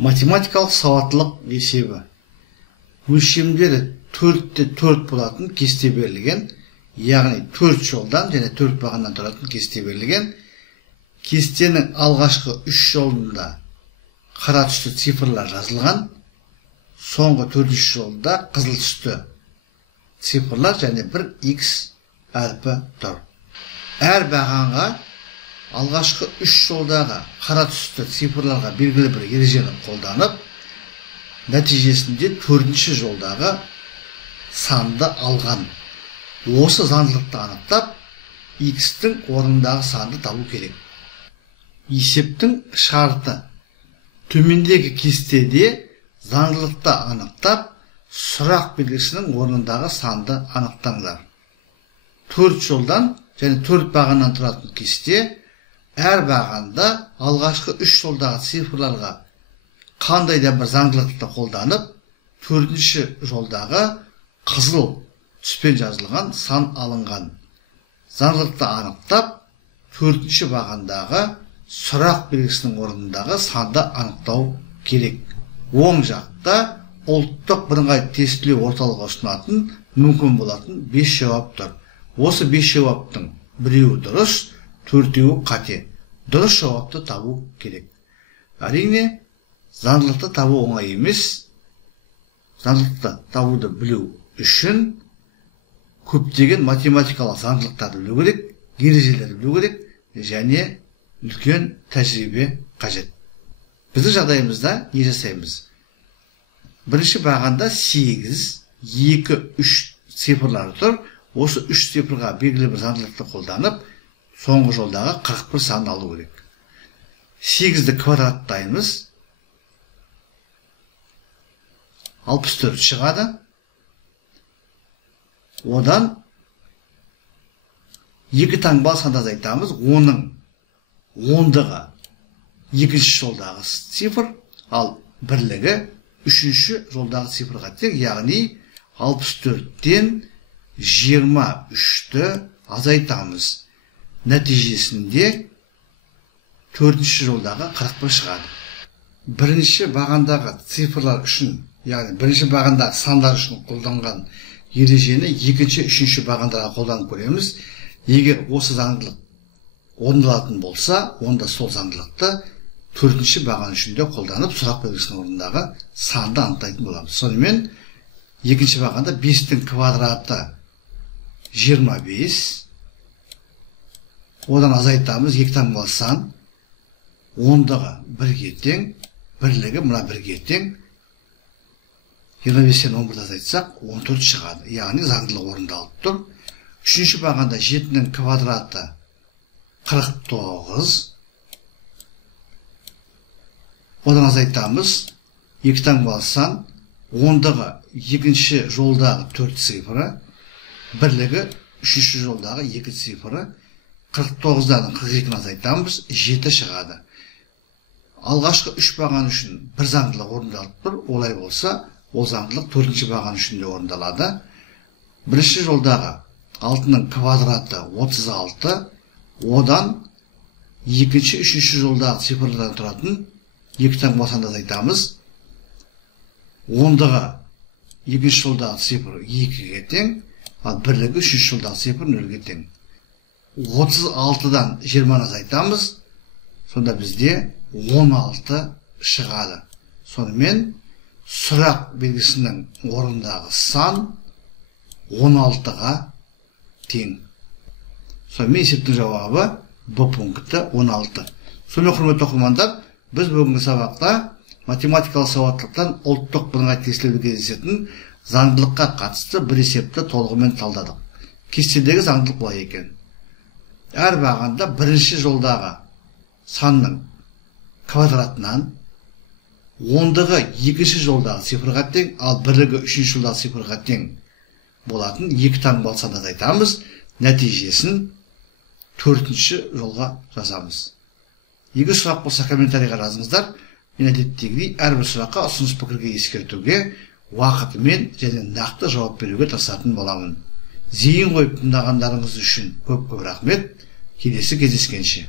Математикалық сауаттылық есебі. Өлшемдері 4-те 4 болатын кесте берілген, яғни 4 жолдан және 4 бағаннан тұратын кесте берілген. Кестенің алғашқы 3 жолында қара түсті цифрлар жазылған, соңғы 4 жолда қызыл түсті цифрлар және бір X әрпі тұр. Әр бағанға алғашқы 3 жолдағы қара түсті цифрларға белгілі бір ережені қолданып, нәтижесінде 4-ші жолдағы санды алған. Осы заңдылықты анықтап, X-тің орнындағы санды табу керек. Есептің шарты. Төмендегі кестеде заңдылықты анықтап, сұрақ белгісінің орнындағы санды анықтаңдар. 4 жолдан және 4 бағаннан тұратын кесте, әр бағанда алғашқы 3 жолдағы цифрларға қандай да бір заңдылықты қолданып, 4-ші жолдағы қызыл түспен жазылған сан алынған. Заңдылықты анықтап, 4-ші бағандағы сұрақ белгісінің орнындағы санды анықтау керек. Оң жақта ұлттық бірыңғай тестілеу орталығы ұсынатын мүмкін болатын 5 жауап тұр. Осы 5 жауаптың біреуі дұрыс, 4-еуі қате. Дұрыс жауапты табу керек. Әрине, заңдылықты табу оңай емес. Заңдылықты табуды білу үшін көптеген математикалық заңдылықтарды білу керек, ережелерді білу керек және үлкен тәжірибе қажет. Біздің жағдайымызда не жасаймыз? Бірінші бағанда 8, 2, 3 цифрлары тұр. Осы 3 цифрға белгілі бір заңдылықты қолданып, соңғы жолдағы 41 санын алу керек. 8-ді квадраттаймыз. 64 шығады. Одан 2 таңбалы санды азайтамыз. Оның ондығы 2-ші жолдағы цифр, ал бірлігі 3-ші жолдағы цифрға тең, яғни 64-тен 23-ті азайтамыз. Нәтижесінде 4-ші жолдағы 41 шығады. Бірінші бағандағы цифрлар үшін, яғни бірінші бағандағы сандар үшін қолданған ережені 2-ші, 3-ші бағандарға қолданып көреміз. Егер осы заңдылық орындалатын болса, онда сол заңдылықты 4-ші баған үшінде қолданып, сұрақ белгісінің орнындағы санды анықтайтын боламыз. Сонымен 2-ші бағанда 5-тің квадраты 25. Одан азайтамыз 2 таңбалы сан. Ондығы 1-ге тең, бірлігі мына 1-ге тең. 25-тен 11-ді азайтсақ 14 шығады. Яғни заңдылық орындалып тұр. 3-ші бағанда 7-нің квадраты 49. Одан азайтамыз 2 таңбалы сан. Ондығы 2-ші жолдағы 4 цифры, бірлігі 3-ші жолдағы 2 цифры. 49-дан 42-ні азайтамыз, 7 шығады. Алғашқы 3 баған үшін бір заңдылық орындалып тұр. Олай болса, ол заңдылық 4-ші баған үшін де орындалады. Бірінші жолдағы 6-ның квадраты 36. Одан 2-ші, 3-ші жолдағы цифрлардан тұратын 2 таңбалы санды азайтамыз. Ондығы 2-ші жолдағы цифр 2-ге тең, ал бірлігі 3-ші жолдағы цифр 0-ге тең. 36-дан 20-ны азайтамыз, сонда бізде 16 шығады. Сонымен сұрақ белгісінің орнындағы сан 16-ға тең. Сонымен есептің жауабы Б пункті 16. Сонымен құрметті оқырмандар, біз бүгінгі сабақта математикалық сауаттылықтан ұлттық бірыңғай тестілеуде кездесетін заңдылыққа қатысты бір есепті толығымен талдадық. Кестедегі заңдылық былай екен. Әр бағанда бірінші жолдағы санның квадратынан ондығы 2-ші жолдағы цифрға тең, ал бірлігі 3-ші жолдағы цифрға тең болатын 2 таңбалы санды азайтамыз. Нәтижесін 4-ші жолға жазамыз. Егер сұрақ болса комментарийға жазыңыздар. Мен әдеттегідей әрбір сұраққа ұсыныс пікірге ескертуге, уақытымен және нақты жауап беруге тырысатын боламын. Зейін қойып тыңдағандарыңыз үшін көп рахмет. Келесі кездескенше.